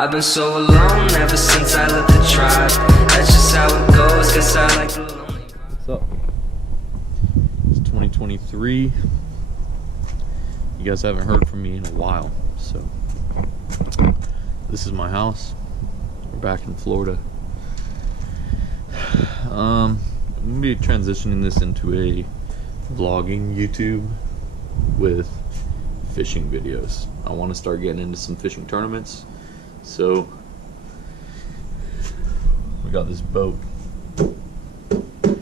I've been so alone ever since I left the tribe. That's just how it goes, cause I like the lonely. What's up? It's 2023. You guys haven't heard from me in a while, so this is my house. We're back in Florida. I'm gonna be transitioning this into a vlogging YouTube with fishing videos. I want to start getting into some fishing tournaments, so we got this boat. The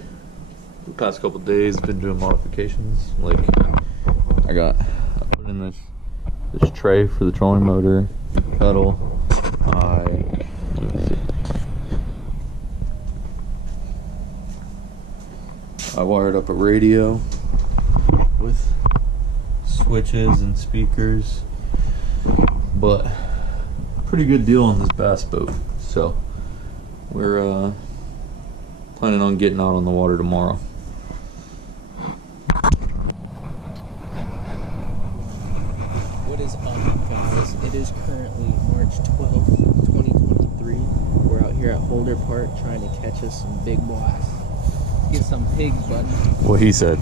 past couple days I've been doing modifications. Like I put in this tray for the trolling motor, pedal. I wired up a radio with switches and speakers, but pretty good deal on this bass boat. So we're planning on getting out on the water tomorrow. What is up, guys? It is currently March 12th, 2023. We're out here at Holder Park trying to catch us some big bass. Get some pigs, buddy. What he said.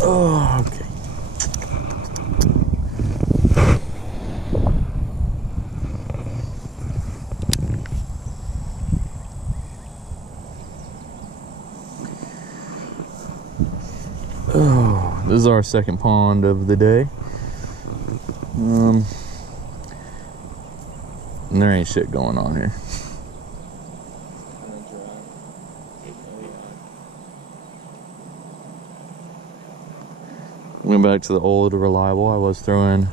Oh, okay. Oh, this is our second pond of the day. And there ain't shit going on here. Went back to the old reliable. I was throwing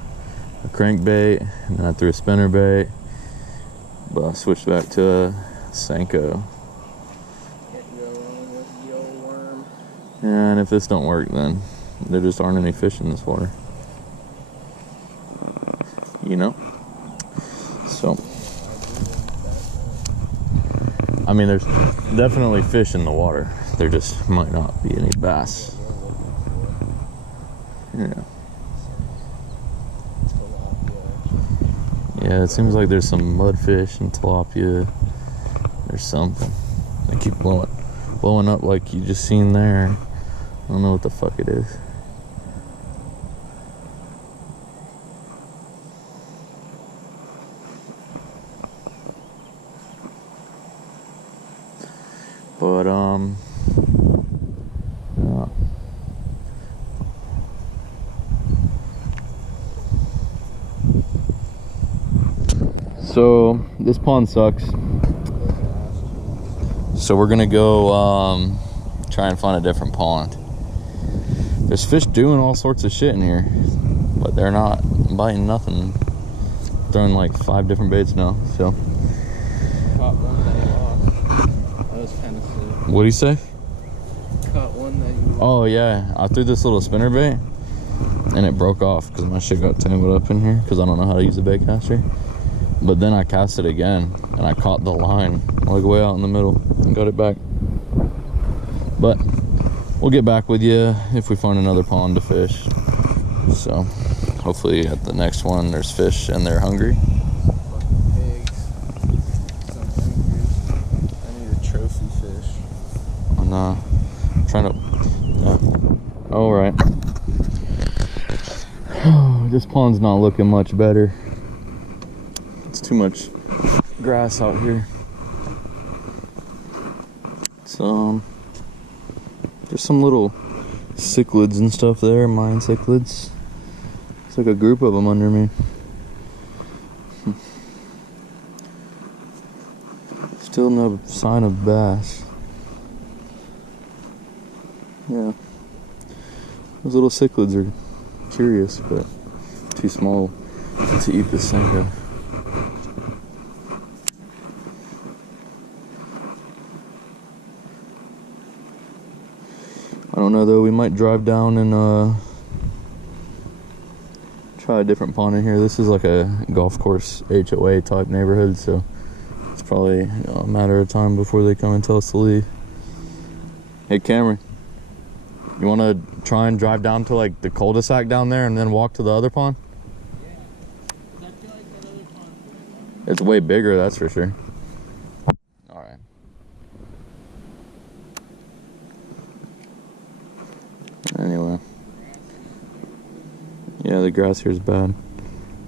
a crankbait, and then I threw a spinnerbait, but I switched back to a Senko. And if this don't work, then there just aren't any fish in this water, you know. So I mean, there's definitely fish in the water. There just might not be any bass. Yeah. Yeah, it seems like there's some mudfish and tilapia. There's something. They keep blowing up like you just seen there. I don't know what the fuck it is. But yeah. So this pond sucks. So we're gonna go try and find a different pond. There's fish doing all sorts of shit in here, but they're not biting nothing. Throwing like 5 different baits now. So. Caught one that you lost. That was kind of sick. What'd he say? Caught one that you lost. Oh yeah, I threw this little spinnerbait and it broke off because my shit got tangled up in here because I don't know how to use a bait caster. But then I cast it again and I caught the line like way out in the middle and got it back. But we'll get back with you if we find another pond to fish. So hopefully at the next one there's fish and they're hungry. Trying to. All right. This pond's not looking much better. It's too much grass out here. So there's some little cichlids and stuff there, mine cichlids. It's like a group of them under me. Still no sign of bass. Yeah, those little cichlids are curious, but too small to eat the Senko. I don't know though, we might drive down and try a different pond in here. This is like a golf course HOA type neighborhood, so it's probably a matter of time before they come and tell us to leave. Hey Cameron. You want to try and drive down to like the cul-de-sac down there and then walk to the other pond? Yeah. 'Cause I feel like that other pond's It's way bigger, that's for sure. All right. Anyway. Yeah, the grass here is bad.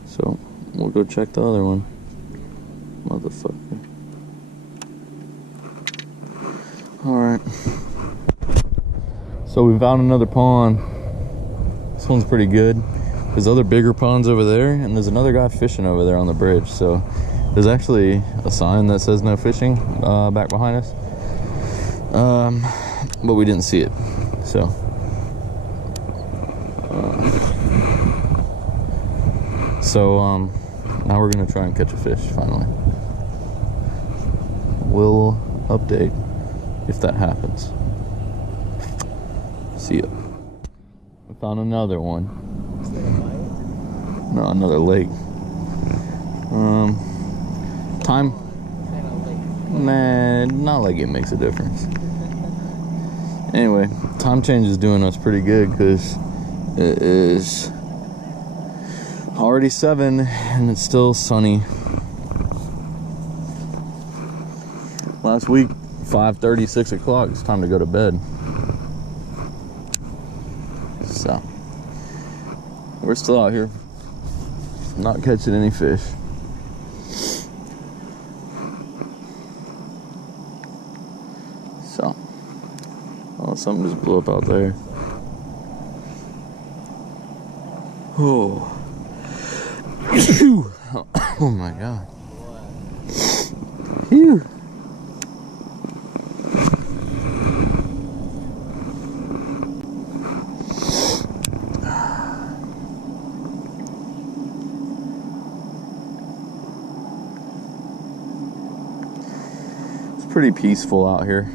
So, we'll go check the other one. Motherfucker. Alright. So we found another pond. This one's pretty good. There's other bigger ponds over there, and there's another guy fishing over there on the bridge. So there's actually a sign that says no fishing back behind us. But we didn't see it. So now we're gonna try and catch a fish finally. We'll update if that happens. See ya. We found another one. Is that a bite? No, another lake. Time? Nah, not like it makes a difference. Anyway, time change is doing us pretty good because it is already 7 and it's still sunny. Last week, 5:30, 6 o'clock, it's time to go to bed. So, we're still out here, not catching any fish. So, oh, something just blew up out there. Oh. Oh my God. Phew. It's pretty peaceful out here.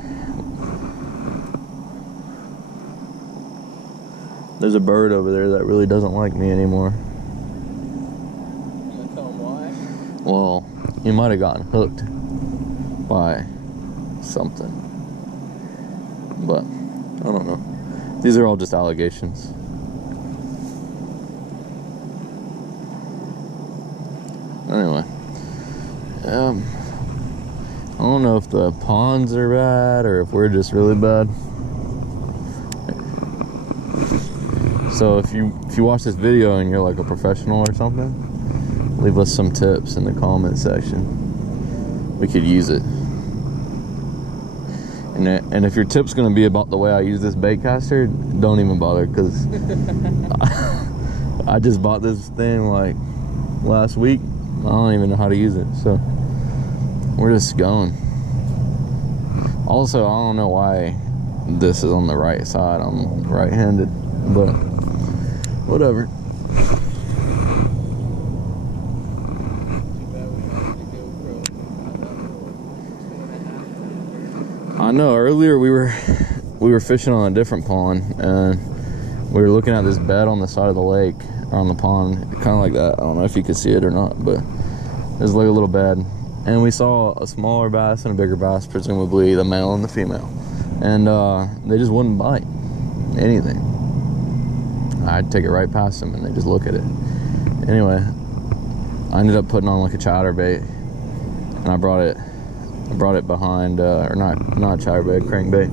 There's a bird over there that really doesn't like me anymore. You gonna tell him why? Well, he might have gotten hooked by something. But, I don't know. These are all just allegations. Anyway. I don't know if the ponds are bad or if we're just really bad. So if you watch this video and you're like a professional or something, leave us some tips in the comment section. We could use it. And if your tip's gonna be about the way I use this bait caster, don't even bother, because I just bought this thing like last week. I don't even know how to use it, so we're just going. Also, I don't know why this is on the right side. I'm right-handed, but whatever. I know, earlier we were fishing on a different pond, and we were looking at this bed on the side of the lake, or on the pond, kind of like that. I don't know if you could see it or not, but there's like a little bed, and we saw a smaller bass and a bigger bass, presumably the male and the female, and they just wouldn't bite anything. I'd take it right past them and they just look at it. Anyway, I ended up putting on like a chatterbait, and I brought it behind, or not chatterbait, crankbait.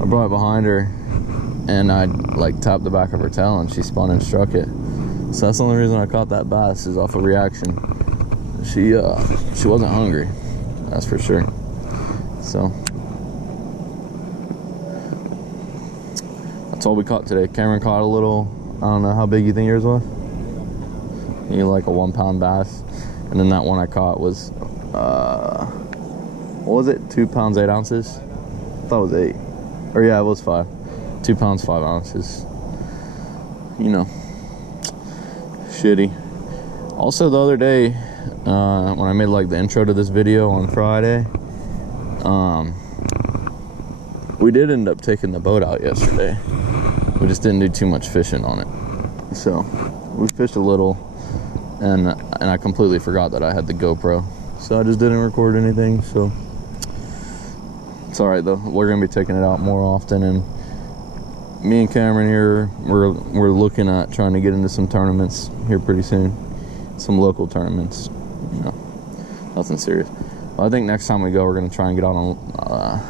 I brought it behind her, and I like tapped the back of her tail, and she spun and struck it. So that's the only reason I caught that bass, is off a reaction. She wasn't hungry, that's for sure. So that's all we caught today. Cameron caught a little, I don't know how big you think yours was? You like a 1 pound bass, and then that one I caught was what was it, 2 pounds 8 ounces? I thought it was 8, or yeah, it was 5. 2 pounds 5 ounces. You know, shitty. Also, the other day, when I made like the intro to this video on Friday, we did end up taking the boat out yesterday. We just didn't do too much fishing on it. So we fished a little, and I completely forgot that I had the GoPro, so I just didn't record anything. So it's all right though. We're gonna be taking it out more often, and me and Cameron here, we're looking at trying to get into some tournaments here pretty soon. Some local tournaments, you know, nothing serious. Well, I think next time we go, we're gonna try and get out on.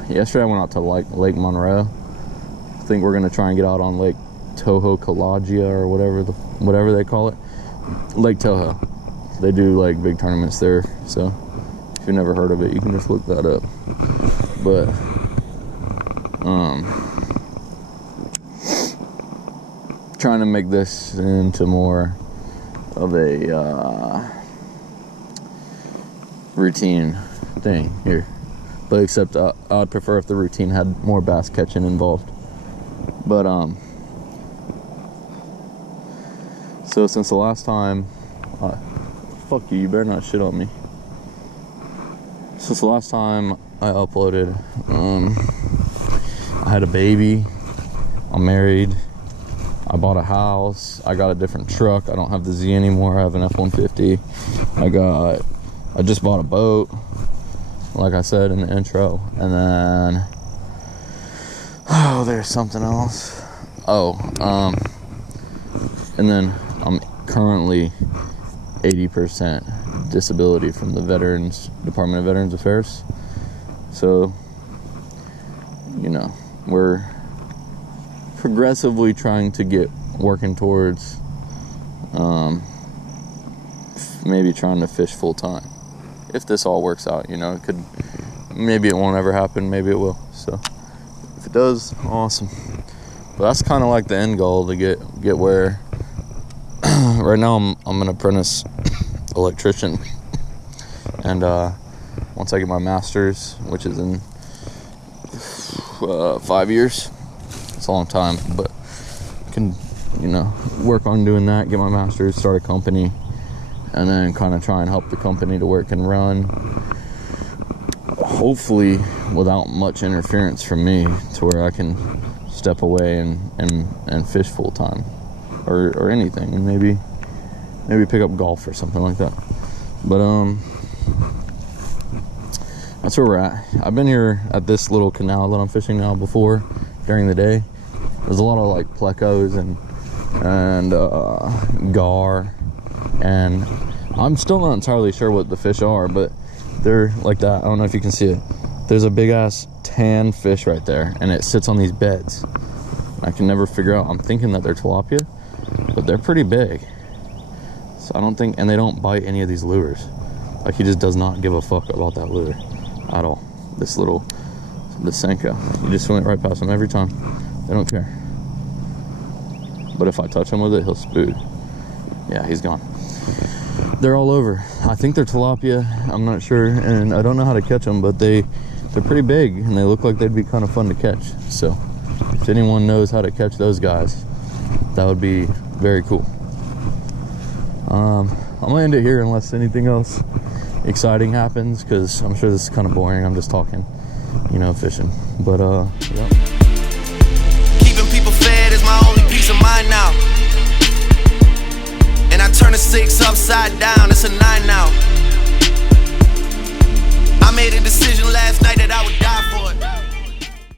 Yesterday I went out to Lake Monroe. I think we're gonna try and get out on Lake Toho-Kalagia or whatever they call it, Lake Toho. They do like big tournaments there. So if you've never heard of it, you can just look that up. But trying to make this into more of a routine thing here, but except I'd prefer if the routine had more bass catching involved. But so since the last time, fuck you better not shit on me. Since the last time I uploaded, I had a baby, I'm married, I bought a house, I got a different truck. I don't have the Z anymore, I have an F-150. I just bought a boat, like I said in the intro. And then, oh, there's something else. And then I'm currently 80% disability from the Department of Veterans Affairs. So, you know, we're progressively trying to working towards maybe trying to fish full time. If this all works out, you know, maybe it won't ever happen, maybe it will. So if it does, awesome. But that's kind of like the end goal, to get where right now I'm an apprentice electrician, and once I get my master's, which is in 5 years, it's a long time, but I can, you know, work on doing that, get my master's, start a company, and then kind of try and help the company to work and run, hopefully without much interference from me, to where I can step away and fish full time, or anything, and maybe pick up golf or something like that. But that's where we're at. I've been here at this little canal that I'm fishing now before during the day. There's a lot of like plecos and gar, and I'm still not entirely sure what the fish are, but they're like that. I don't know if you can see it. There's a big ass tan fish right there, and it sits on these beds. I can never figure out. I'm thinking that they're tilapia, but they're pretty big. So I don't think, and they don't bite any of these lures. Like, he just does not give a fuck about that lure at all. The Senko. You just swim it right past them every time. They don't care. But if I touch him with it, he'll spook. Yeah, he's gone. They're all over. I think they're tilapia. I'm not sure, and I don't know how to catch them, but they're pretty big, and they look like they'd be kind of fun to catch. So if anyone knows how to catch those guys, that would be very cool. I'm gonna end it here unless anything else exciting happens, because I'm sure this is kind of boring. I'm just talking, you know, fishing. But yeah. Keeping people fed is my only peace of mind now. And I turn a 6 upside down, it's a 9 now. I made a decision last night that I would die for it.